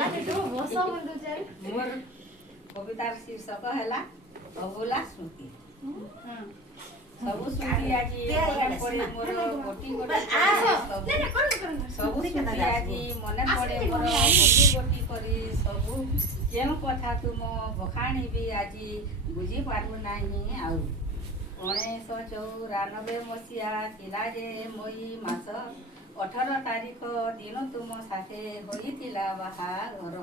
मोर कवितार शीर्षक है अबोला स्मृति। सबु स्मृति आज मन पड़े मोर गोटी गोटी सबु स्मृति आज मन पड़े मोर गोटी गोटी करी सबु केउ कथा तुम बखाणी भी आज बुझी पारु नाही। आउ 1994 मसीहा थिला जे मई मास 18 तारीख दिन तुम साथे होइतिला बाहाघर।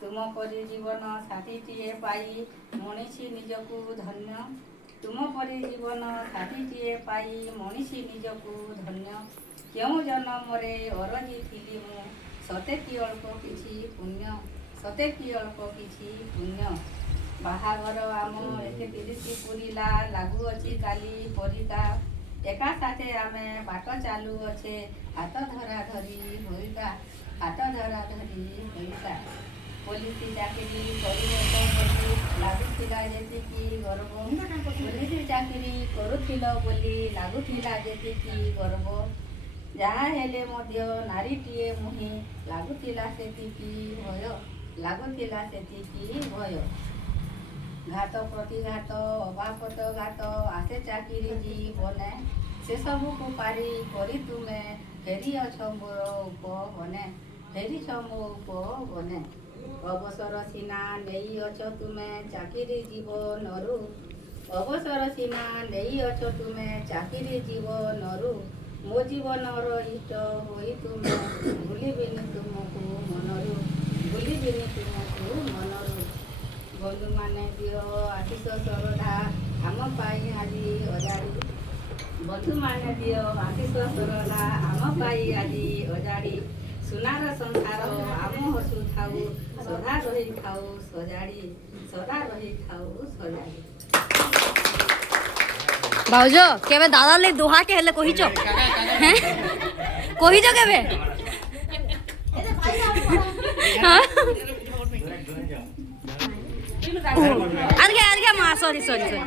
तुम परी जीवन साथीटीए पाई मनीषी निजकू धन्य। तुम परी जीवन साथीटीए पाई मनीषी निजकू धन्य। क्यों जन्मरे अरजी थिली मु सते कि अल्प किछि पुण्य सते कि अल्प किछि पुण्य। बाहाघर आम 31 पुरीला लागू अछि काली परिका। एका साथे आमे बाट चालू अछे हाथ धरा धरी होइका हाथ धरा धरी होइका। पुलिस चाकरी करी लागुला जेतिकी गर्व पुलिस चाकरी करुथिल बोली लागुला जेतिकी गर्व। जहाँ हेले मध्य नारीटीए मुहि लागुला सेतिकी भय लागुला सेतिकी भय। घात प्रतिघात अभापत घात आसे चाकरी जीवने से सबू को पारी करी तुमे फेरी अछ मोर उपवने फेरी छ मो उपवने। अवसर सीना नहीं अछ तुमे चाकरी जीवनरु अवसर सीना नहीं अछ तुमे चाकरी जीवनरु। मो जीवनर इष्ट होई तुमे भूलिबिनी तुमको मनरु भूलिबिनी तुमको मनरु। बंधु माने दियो आशीष श्रद्धा आम पाई आज अजाड़ी बंधु माने दियो आशीष श्रद्धा आम पाई आज अजाड़ी। सुनार संसार आम हसु थाऊ सदा रही थाऊ सजाड़ी सदा रही थाऊ सजाड़ी। भाउजो केबे दादा ले दोहा के हेले कहिच हैं कहिच केबे हां आगे मां सॉरी सॉरी सॉरी